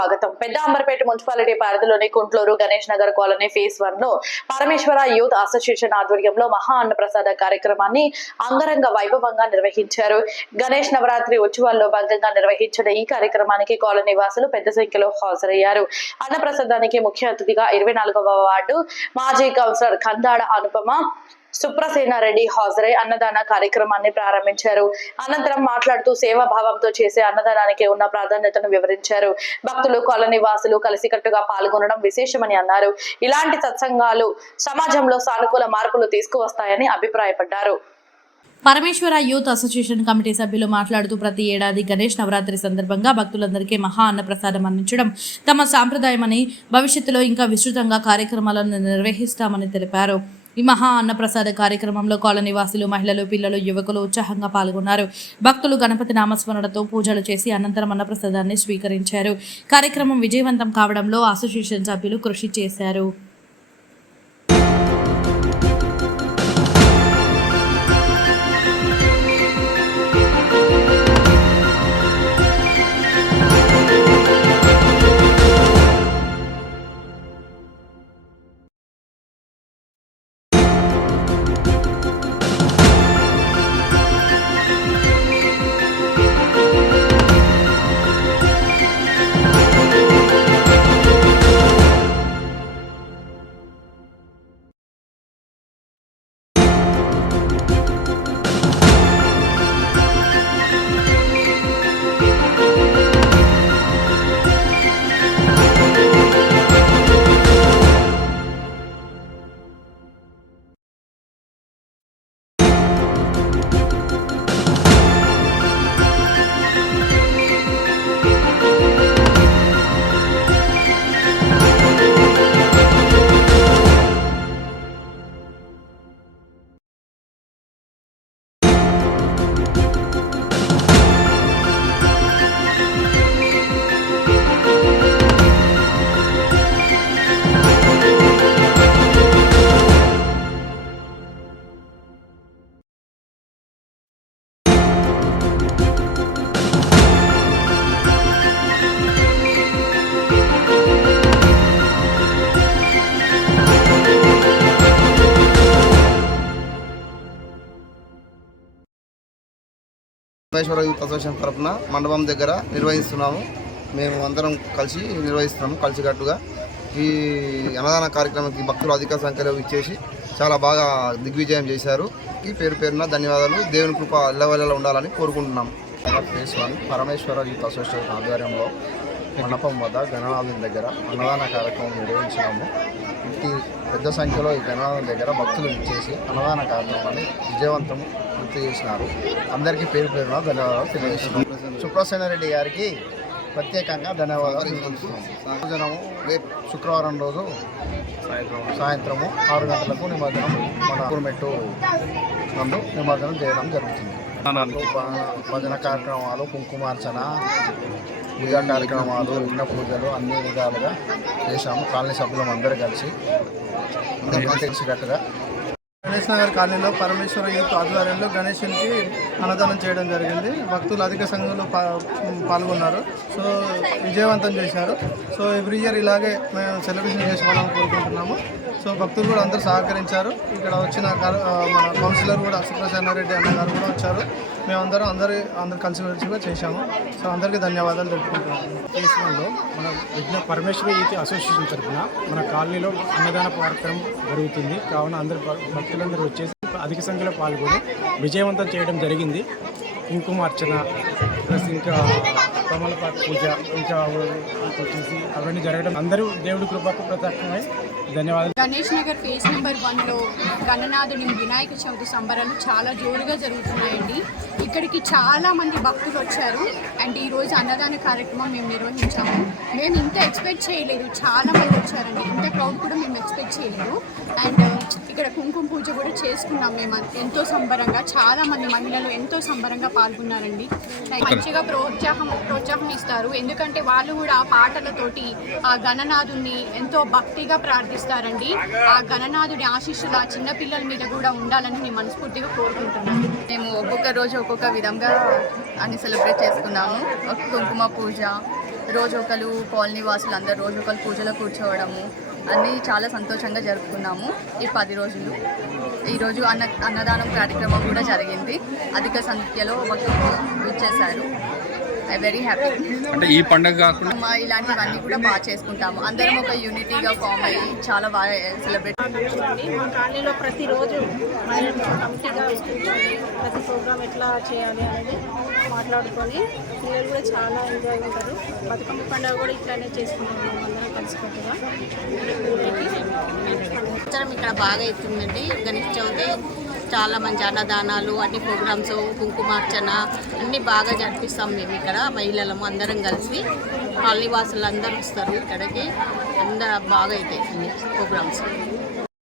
స్వాగతం. పెద్ద అంబర్పేట మున్సిపాలిటీ పరిధిలోని కుంట్లూరు గణేష్ నగర్ కాలనీ ఫేజ్ 1 లో పరమేశ్వర యూత్ అసోసియేషన్ ఆధ్వర్యంలో మహా అన్నప్రసాద కార్యక్రమాన్ని అంగరంగ వైభవంగా నిర్వహించారు. గణేష్ నవరాత్రి ఉత్సవాల్లో భాగంగా నిర్వహించిన ఈ కార్యక్రమానికి కాలనీ వాసులు పెద్ద సంఖ్యలో హాజరయ్యారు. అన్నప్రసాదానికి ముఖ్య అతిథిగా 24వ వార్డు మాజీ కౌన్సిలర్ కందాడ అనుపమ సుప్రసేనారెడ్డి హాజరై అన్నదాన కార్యక్రమాన్ని ప్రారంభించారు. అనంతరం మాట్లాడుతూ సేవాభావంతో చేసే అన్నదానానికి ఉన్న ప్రాధాన్యతను వివరించారు. భక్తులు, కాలనీ వాసులు కలిసికట్టుగా పాల్గొనడం విశేషమని అన్నారు. ఇలాంటి సత్సంగాలు సమాజంలో సానుకూల మార్పులు తీసుకువస్తాయని అభిప్రాయపడ్డారు. పరమేశ్వర యూత్ అసోసియేషన్ కమిటీ సభ్యులు మాట్లాడుతూ ప్రతి ఏడాది గణేష్ నవరాత్రి సందర్భంగా భక్తులందరికీ మహా అన్నప్రసాదం అందించడం తమ సాంప్రదాయమని, భవిష్యత్తులో ఇంకా విస్తృతంగా కార్యక్రమాలను నిర్వహిస్తామని తెలిపారు. ఈ మహా అన్నప్రసాద కార్యక్రమంలో కాలనీ వాసులు, మహిళలు, పిల్లలు, యువకులు ఉత్సాహంగా పాల్గొన్నారు. భక్తులు గణపతి నామస్మరణతో పూజలు చేసి అనంతరం అన్నప్రసాదాన్ని స్వీకరించారు. కార్యక్రమం విజయవంతం కావడంలో అసోసియేషన్ సభ్యులు కృషి చేశారు. పరమేశ్వర యూత్ అసోసియేషన్ తరఫున మండపం దగ్గర నిర్వహిస్తున్నాము. మేము అందరం కలిసి నిర్వహిస్తున్నాము. కలిసికట్టుగా ఈ అన్నదాన కార్యక్రమానికి భక్తులు అధిక సంఖ్యలో ఇచ్చేసి చాలా బాగా దిగ్విజయం చేశారు. ఈ పేరు పేరున ధన్యవాదాలు. దేవుని కృప ఎల్లవెల్లలో ఉండాలని కోరుకుంటున్నాము. ఫేజ్ 1 పరమేశ్వర యూత్ అసోసియేషన్ ఆధ్వర్యంలో మండపం వద్ద గణనాథుని దగ్గర అన్నదాన కార్యక్రమం నిర్వహించినాము. ఇంటి పెద్ద సంఖ్యలో ఈ గణనాథుని దగ్గర భక్తులు ఇచ్చేసి అన్నదాన కార్యక్రమాన్ని విజయవంతం పూర్తి చేసినారు. అందరికీ పేరు పేరున ధన్యవాదాలు తెలియజేస్తున్నాం. సుప్రసేనారెడ్డి గారికి ప్రత్యేకంగా ధన్యవాదాలు తెలియజేస్తున్నాము. భోజనము రేపు శుక్రవారం రోజు సాయంత్రము 6 గంటలకు నిమజ్జనం మన గురుమెట్టు నందు నిమజ్జనం చేయడం జరుగుతుంది. భజన కార్యక్రమాలు, కుంకుమార్చన, పూజా కార్యక్రమాలు, విఘ్న పూజలు అన్ని విధాలుగా చేశాము. కాలనీ సభ్యులం అందరూ కలిసి తెలిసికట్టుగా గణేష్ నగర్ కాలనీలో పరమేశ్వర యూత్ ఆధ్వర్యంలో గణేషునికి అన్నదానం చేయడం జరిగింది. భక్తులు అధిక సంఖ్యలో పాల్గొన్నారు. సో విజయవంతం చేశారు. సో ఎవ్రీ ఇయర్ ఇలాగే మేము సెలబ్రేషన్ చేసుకోవాలని కోరుకుంటున్నాము. సో భక్తులు కూడా అందరూ సహకరించారు. ఇక్కడ వచ్చిన మన కౌన్సిలర్ కూడా సుప్రసేనారెడ్డి అన్న గారు కూడా వచ్చారు. మేమందరం అందరూ కలిసిమెలిసిగా చేశాము. సో అందరికీ ధన్యవాదాలు తెలుపుకుంటున్నాము. కేసులో మన పరమేశ్వర యూత్ అసోసియేషన్ తరఫున మన కాలనీలో అన్నదాన కార్యక్రమం జరుగుతుంది. కావున అందరూ భక్తులందరూ వచ్చేసి అధిక సంఖ్యలో పాల్గొని విజయవంతం చేయడం జరిగింది. కుంకుమార్చన ప్లస్ ఇంకా తమలపాకు పూజ ఇంకా వచ్చేసి అవన్నీ జరగడం అందరూ దేవుడి కృపకు ప్రత్యక్షమై ధన్యవాదాలు. గణేష్ నగర్ ఫేజ్ నెంబర్ 1లో గణనాథుని వినాయక చవితి సంబరాలు చాలా జోరుగా జరుగుతున్నాయండి. ఇక్కడికి చాలా మంది భక్తులు వచ్చారు. అండ్ ఈరోజు అన్నదాన కార్యక్రమం మేము నిర్వహించాము. మేము ఇంత ఎక్స్పెక్ట్ చేయలేదు, చాలా మంది వచ్చారండి. ఇంత క్రౌడ్ కూడా మేము ఎక్స్పెక్ట్ చేయలేదు. అండ్ ఇక్కడ కుంకుమ పూజ కూడా చేసుకున్నాం మేము ఎంతో సంబరంగా. చాలా మంది మహిళలు ఎంతో సంబరంగా పాల్గొన్నారండి. మంచిగా ప్రోత్సాహం ఇస్తారు. ఎందుకంటే వాళ్ళు కూడా ఆ పాటలతోటి ఆ గణనాథుని ఎంతో భక్తిగా ప్రార్థిస్తారండి. ఆ గణనాథుడి ఆశీస్సులు ఆ చిన్నపిల్లల మీద కూడా ఉండాలని నేను మనస్ఫూర్తిగా కోరుకుంటున్నాను. మేము ఒక్కొక్క రోజు ఒక్కొక్క విధంగా అన్ని సెలబ్రేట్ చేసుకున్నాము. కుంకుమ పూజ, రోజు ఒకరు కాలనీ వాసులు అందరూ రోజు ఒకరు పూజలో కూర్చోవడము అన్నీ చాలా సంతోషంగా జరుపుకున్నాము ఈ 10 రోజులు. ఈరోజు అన్నదానం కార్యక్రమం కూడా జరిగింది. అధిక సంఖ్యలో భక్తులు విచ్చేశారు. I very happy. అంటే ఈ పండుగ కాకుండా ఇలాంటివన్నీ కూడా బాగా చేసుకుంటాము. అందరం ఒక యూనిటీగా ఫామ్ అయ్యి చాలా బాగా సెలబ్రేట్. మా కాలనీలో ప్రతిరోజు మనం కమిటీగా కూర్చొని ప్రతి ప్రోగ్రామ్ ఎట్లా చేయాలి అనేది మాట్లాడుకొని పిల్లలు కూడా చాలా ఎంజాయ్ ఉంటారు. బతుకమ్మ పండుగ కూడా ఇట్లానే చేసుకుంటాము అందరం కలిసికట్టుగా. ఇక్కడ బాగా అవుతుందండి. గణేష్ చవితి చాలా మంచి అన్నదానాలు, అన్ని ప్రోగ్రామ్స్, కుంకుమార్చన అన్నీ బాగా జరిపిస్తాం మేము ఇక్కడ. మహిళలము అందరం కలిసి కాలనీ వాసులు అందరూ వస్తారు ఇక్కడికి. బాగా అవుతాయి అన్ని ప్రోగ్రామ్స్.